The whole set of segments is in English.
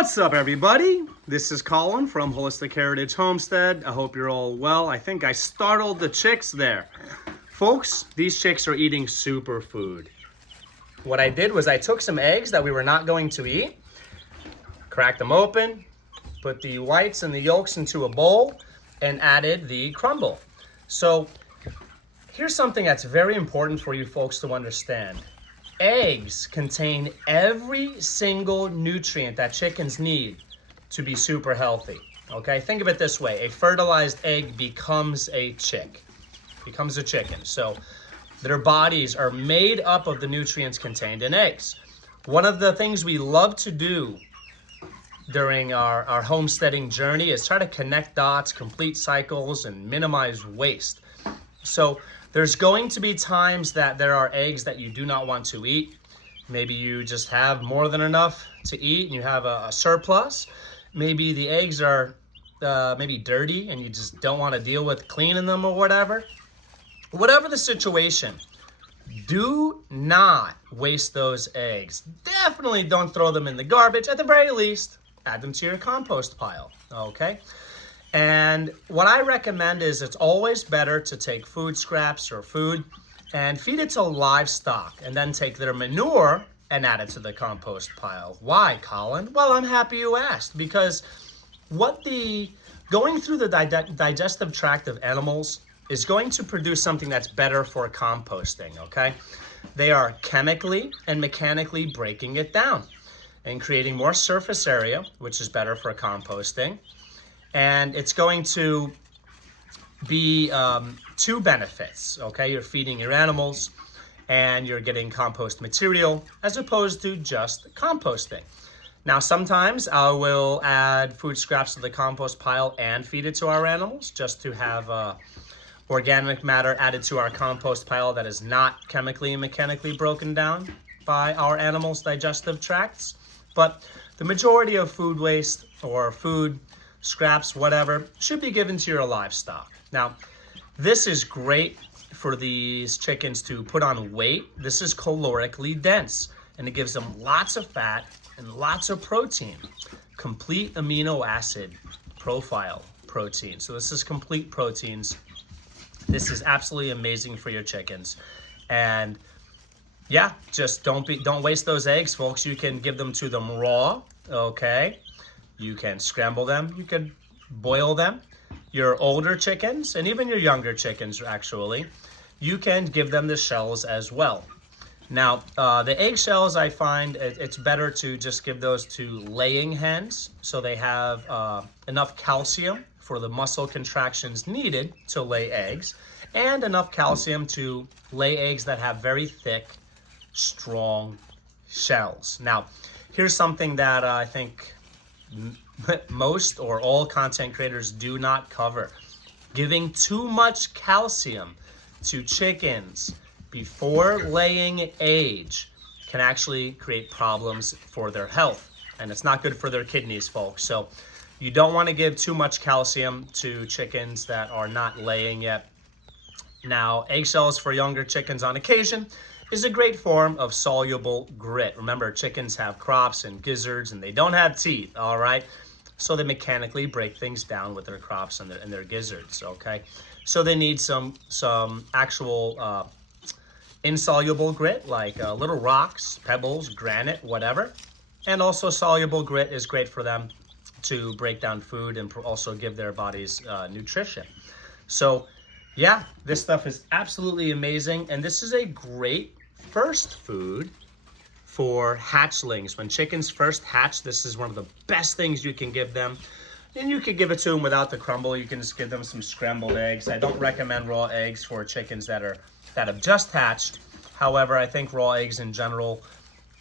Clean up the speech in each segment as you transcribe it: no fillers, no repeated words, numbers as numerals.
What's up, everybody? This is Colin from Holistic Heritage Homestead. I hope you're all well. I think I startled the chicks there. Folks, these chicks are eating superfood. What I did was I took some eggs that we were not going to eat, cracked them open, put the whites and the yolks into a bowl, and added the crumble. So here's something that's very important for you folks to understand. Eggs contain every single nutrient that chickens need to be super healthy. Okay, think of it this way. A fertilized egg becomes a chicken. So their bodies are made up of the nutrients contained in eggs. One of the things we love to do during our homesteading journey is try to connect dots, complete cycles, and minimize waste. So there's going to be times that there are eggs that you do not want to eat. Maybe you just have more than enough to eat and you have a surplus. Maybe the eggs are maybe dirty and you just don't want to deal with cleaning them or whatever. Whatever the situation, do not waste those eggs. Definitely don't throw them in the garbage. At the very least, add them to your compost pile, okay? And what I recommend is it's always better to take food scraps or food and feed it to livestock and then take their manure and add it to the compost pile. Why, Colin? Well, I'm happy you asked, because going through the digestive tract of animals is going to produce something that's better for composting, okay? They are chemically and mechanically breaking it down and creating more surface area, which is better for composting. And it's going to be two benefits, okay? You're feeding your animals and you're getting compost material as opposed to just composting. Now, sometimes I will add food scraps to the compost pile and feed it to our animals just to have organic matter added to our compost pile that is not chemically and mechanically broken down by our animals' digestive tracts. But the majority of food waste or food scraps, whatever, should be given to your livestock. Now, this is great for these chickens to put on weight. This is calorically dense, and it gives them lots of fat and lots of protein. Complete amino acid profile protein. So this is complete proteins. This is absolutely amazing for your chickens. And yeah, just don't waste those eggs, folks. You can give them to them raw, okay? You can scramble them, you can boil them. Your older chickens, and even your younger chickens actually, you can give them the shells as well. Now, the eggshells, I find it's better to just give those to laying hens so they have enough calcium for the muscle contractions needed to lay eggs, and enough calcium to lay eggs that have very thick, strong shells. Now, here's something that I think most or all content creators do not cover. Giving too much calcium to chickens before laying age can actually create problems for their health, and it's not good for their kidneys, folks. So you don't want to give too much calcium to chickens that are not laying yet. Now, eggshells for younger chickens on occasion is a great form of soluble grit. Remember, chickens have crops and gizzards and they don't have teeth, all right? So they mechanically break things down with their crops and their gizzards, okay? So they need some actual insoluble grit, like little rocks, pebbles, granite, whatever. And also soluble grit is great for them to break down food and also give their bodies nutrition. So yeah, this stuff is absolutely amazing. And this is a great first food for hatchlings. When chickens first hatch, this is one of the best things you can give them. And you could give it to them without the crumble. You can just give them some scrambled eggs. I don't recommend raw eggs for chickens that have just hatched. However, I think raw eggs in general,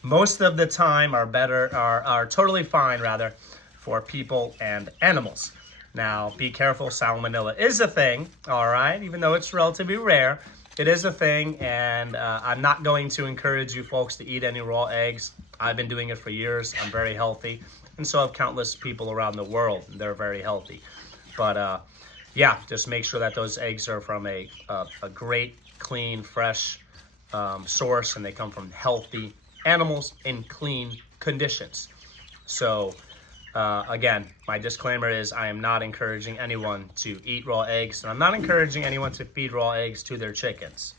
most of the time are totally fine rather for people and animals. Now, be careful, salmonella is a thing, all right? Even though it's relatively rare, it is a thing, and I'm not going to encourage you folks to eat any raw eggs. I've been doing it for years. I'm very healthy, and so have countless people around the world. They're very healthy. But yeah, just make sure that those eggs are from a great, clean, fresh source, and they come from healthy animals in clean conditions. So Again, my disclaimer is I am not encouraging anyone to eat raw eggs, and I'm not encouraging anyone to feed raw eggs to their chickens.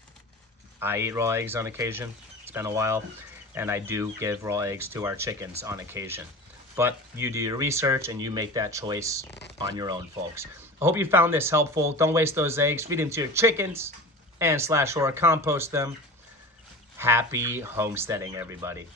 I eat raw eggs on occasion. It's been a while, and I do give raw eggs to our chickens on occasion. But you do your research and you make that choice on your own, folks. I hope you found this helpful. Don't waste those eggs. Feed them to your chickens and/or compost them. Happy homesteading, everybody.